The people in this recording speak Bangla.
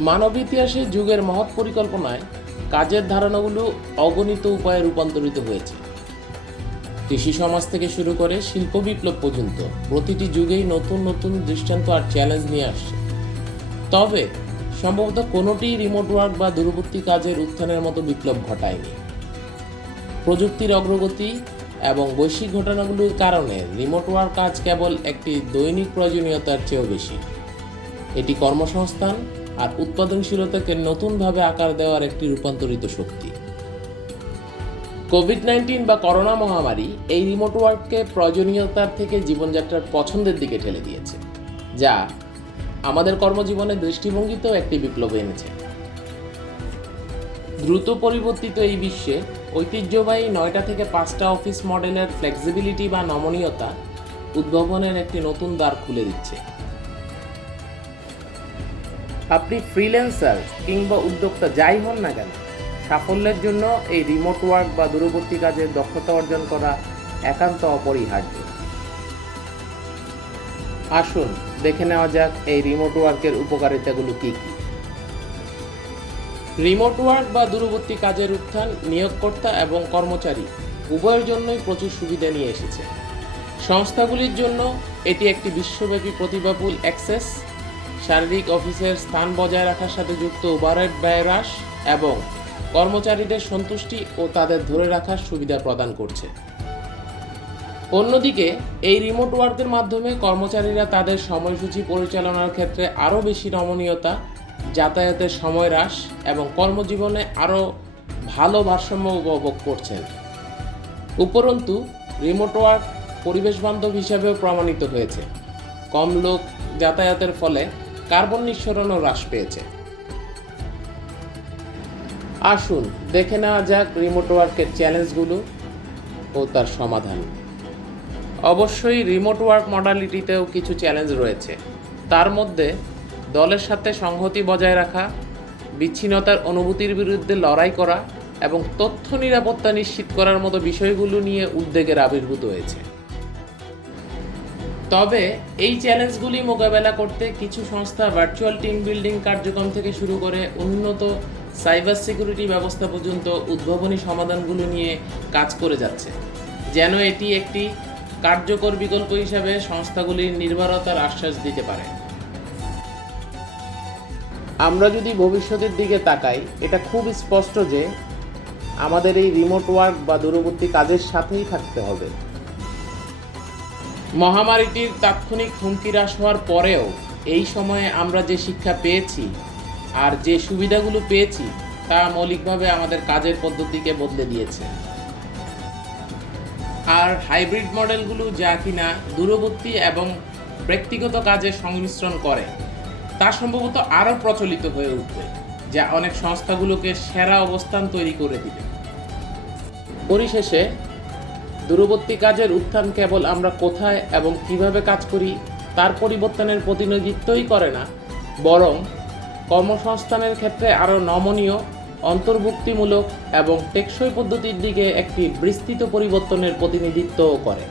মানব ইতিহাসে যুগের মহৎ পরিকল্পনায় কাজের ধারণাগুলো অগণিত উপায়ে রূপান্তরিত হয়েছে। কৃষি সমাজ থেকে শুরু করে শিল্প বিপ্লব পর্যন্ত প্রতিটি যুগেই নতুন নতুন দৃষ্টান্ত আর চ্যালেঞ্জ নিয়ে আসছে। তবে সম্ভবত কোনোটি রিমোট ওয়ার্ক বা দূরবর্তী কাজের উত্থানের মতো বিপ্লব ঘটায়নি। প্রযুক্তির অগ্রগতি এবং বৈশ্বিক ঘটনাগুলোর কারণে রিমোট ওয়ার্ক কাজ কেবল একটি দৈনিক প্রয়োজনীয়তার চেয়েও বেশি। এটি কর্মসংস্থান আর উৎপাদনশীলতাকে নতুনভাবে আকার দেওয়ার একটি রূপান্তরিত শক্তি। কোভিড-19 বা করোনা মহামারী এই রিমোট ওয়ার্ককে প্রয়োজনীয়তার থেকে জীবনযাত্রার পছন্দের দিকে ঠেলে দিয়েছে, যা আমাদের কর্মজীবনের দৃষ্টিভঙ্গিতেও একটি বিপ্লব এনেছে। দ্রুত পরিবর্তিত এই বিশ্বে ঐতিহ্যবাহী ৯টা থেকে ৫টা অফিস মডেলের ফ্লেক্সিবিলিটি বা নমনীয়তা উদ্ভাবনের একটি নতুন দ্বার খুলে দিচ্ছে। আপনি ফ্রিল্যান্সার কিংবা উদ্যোক্তা যাই হন না কেন, সাফল্যের জন্য এই রিমোট ওয়ার্ক বা দূরবর্তী কাজের দক্ষতা অর্জন করা একান্ত অপরিহার্য। আসুন দেখে নেওয়া যাক এই রিমোট ওয়ার্কের উপকারিতাগুলো কী কী। রিমোট ওয়ার্ক বা দূরবর্তী কাজের উত্থান নিয়োগকর্তা এবং কর্মচারী উভয়ের জন্যই প্রচুর সুবিধা নিয়ে এসেছে। সংস্থাগুলির জন্য এটি একটি বিশ্বব্যাপী প্রতিভাপুল অ্যাক্সেস, শারীরিক অফিসের স্থান বজায় রাখার সাথে যুক্ত ওভারহেড ব্যয় হ্রাস এবং কর্মচারীদের সন্তুষ্টি ও তাদের ধরে রাখার সুবিধা প্রদান করছে। অন্যদিকে এই রিমোট ওয়ার্কের মাধ্যমে কর্মচারীরা তাদের সময়সূচি পরিচালনার ক্ষেত্রে আরও বেশি নমনীয়তা, যাতায়াতের সময় হ্রাস এবং কর্মজীবনে আরও ভালো ভারসাম্য উপভোগ করছেন। উপরন্তু রিমোট ওয়ার্ক পরিবেশবান্ধব হিসাবেও প্রমাণিত হয়েছে। কম লোক যাতায়াতের ফলে কার্বন নিঃসরণও হ্রাস পেয়েছে। আসুন দেখে নেওয়া যাক রিমোট ওয়ার্কের চ্যালেঞ্জগুলো ও তার সমাধান। অবশ্যই রিমোট ওয়ার্ক মডালিটিতেও কিছু চ্যালেঞ্জ রয়েছে। তার মধ্যে দলের সাথে সংহতি বজায় রাখা, বিচ্ছিন্নতার অনুভূতির বিরুদ্ধে লড়াই করা এবং তথ্য নিরাপত্তা নিশ্চিত করার মতো বিষয়গুলো নিয়ে উদ্বেগের আবির্ভূত হয়েছে। তবে এই চ্যালেঞ্জগুলি মোকাবেলা করতে কিছু সংস্থা ভার্চুয়াল টিম বিল্ডিং কার্যক্রম থেকে শুরু করে উন্নত সাইবার সিকিউরিটি ব্যবস্থা পর্যন্ত উদ্ভাবনী সমাধানগুলো নিয়ে কাজ করে যাচ্ছে, যেন এটি একটি কার্যকর বিকল্প হিসাবে সংস্থাগুলির নির্ভরতার আশ্বাস দিতে পারে। আমরা যদি ভবিষ্যতের দিকে তাকাই, এটা খুব স্পষ্ট যে আমাদের এই রিমোট ওয়ার্ক বা দূরবর্তী কাজের সাথেই থাকতে হবে। মহামারীটির তাৎক্ষণিক হুমকি হ্রাস হওয়ার পরেও এই সময়ে আমরা যে শিক্ষা পেয়েছি আর যে সুবিধাগুলো পেয়েছি তা মৌলিকভাবে আমাদের কাজের পদ্ধতিকে বদলে দিয়েছে। আর হাইব্রিড মডেলগুলো যা কিনা দূরবর্তী এবং ব্যক্তিগত কাজের সংমিশ্রণ করে, তা সম্ভবত আরও প্রচলিত হয়ে উঠবে, যা অনেক সংস্থাগুলোকে সেরা অবস্থান তৈরি করে দিবে। পরিশেষে দূরবর্তী কাজের উত্থান কেবল আমরা কোথায় এবং কিভাবে কাজ করি তার পরিবর্তনের প্রতিনিধিত্বই করে না, বরং কর্মসংস্থানের ক্ষেত্রে আরও নমনীয়, অন্তর্ভুক্তিমূলক এবং টেকসই পদ্ধতির দিকে একটি বিস্তৃত পরিবর্তনের প্রতিনিধিত্বও করে।